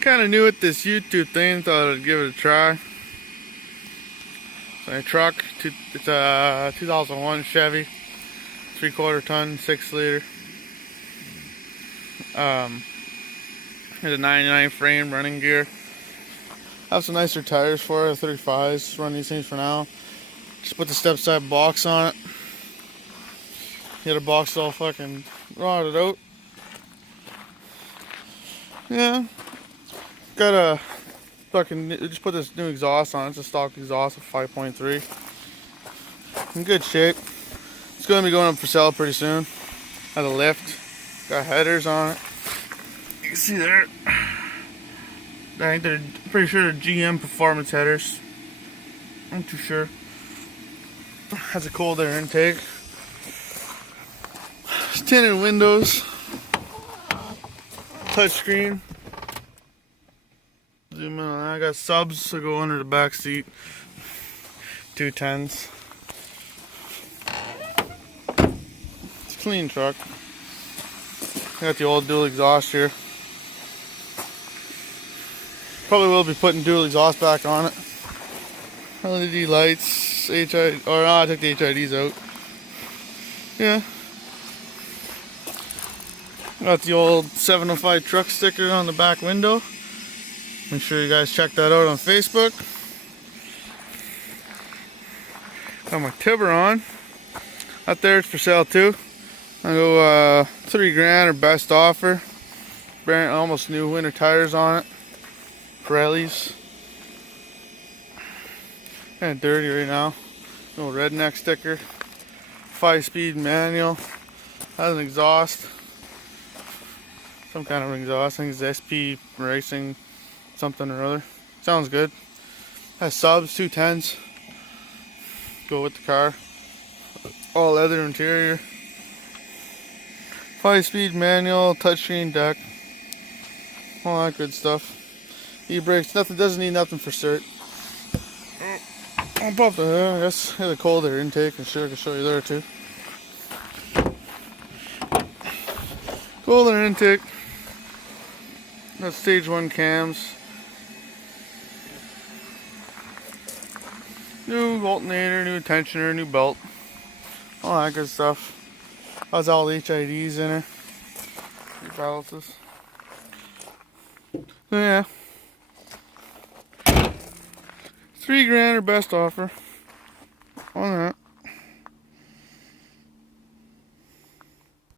Kind of new at this YouTube thing, thought I'd give it a try. It's my truck, it's a 2001 Chevy, 3/4 ton, 6 liter. There's a 99 frame, running gear. Have some nicer tires for it, 35s. Run these things for now. Just put the step side box on it. Get a box all fucking rotted out. Yeah. Got a fucking, just put this new exhaust on it. It's a stock exhaust of 5.3. In good shape. It's going to be going up for sale pretty soon. Has a lift. Got headers on it. You can see there. I think they're pretty sure they're GM performance headers. I'm too sure. Has a cold air intake. It's tinted windows. Touchscreen. Zoom in on that. I got subs to go under the back seat. 210s. It's a clean truck. Got the old dual exhaust here. Probably will be putting dual exhaust back on it. LED lights, I took the HIDs out. Yeah. Got the old 705 truck sticker on the back window. Make sure you guys check that out on Facebook. Got my Tiburon. Out there, it's for sale too. I go $3,000 or best offer. Brand almost new winter tires on it. Pirellis. Kind of dirty right now. Little redneck sticker. 5-speed manual. Has an exhaust. Some kind of exhaust. I think it's SP Racing something or other. Sounds good. Has subs, 210s. Go with the car. All leather interior. 5-speed manual, touchscreen deck. All that good stuff. E-brakes, nothing, doesn't need nothing for cert. I'll pop the hood, I guess. Got a cold air intake, and sure I can show you there too. Cold air intake. Got stage 1 cams. New alternator, new tensioner, new belt. All that good stuff. Has all the HIDs in it. Balances. So yeah. $3,000 or best offer on that.